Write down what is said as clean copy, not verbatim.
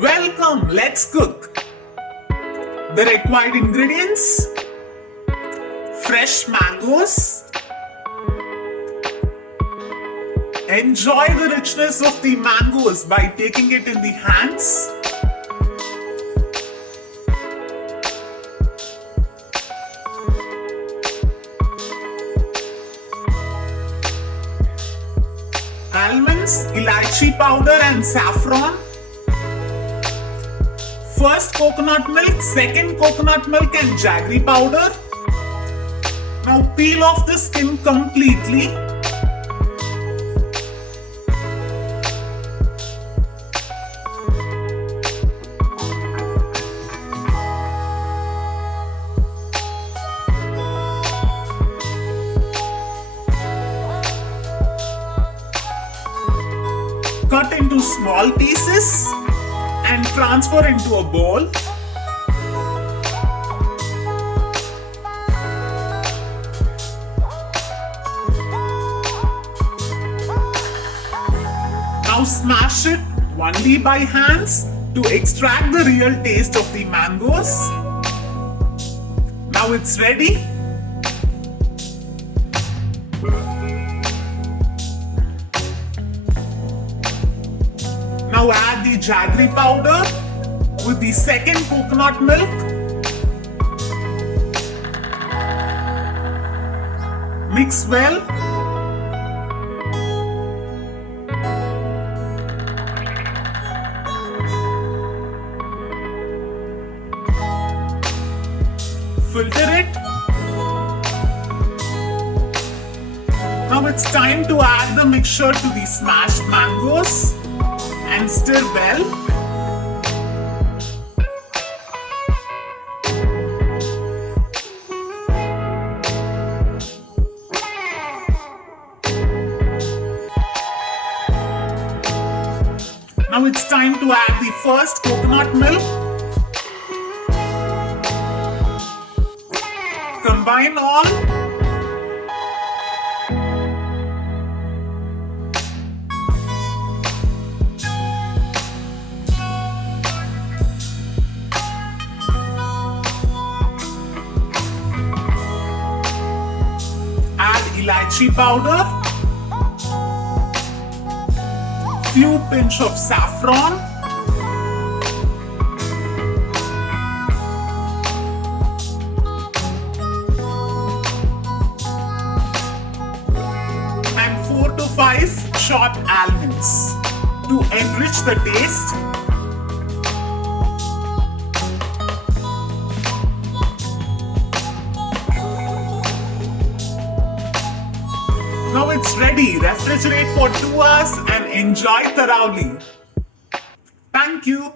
Welcome, let's cook. The required ingredients: fresh mangoes. Enjoy the richness of the mangoes by taking it in the hands. Almonds, elaichi powder and saffron. First coconut milk, second coconut milk and jaggery powder. Now peel off the skin completely. Cut into small pieces and transfer into a bowl. Now smash it only by hands to extract the real taste of the mangoes. Now it's ready. Now add the jaggery powder with the second coconut milk. Mix well. Filter it. Now it's time to add the mixture to the smashed mangoes and stir well. Now it's time to add the first coconut milk. Combine all. Add elaichi powder, few pinch of saffron, and 4 to 5 chopped almonds to enrich the taste. Now it's ready. Refrigerate for 2 hours and enjoy thoroughly. Thank you.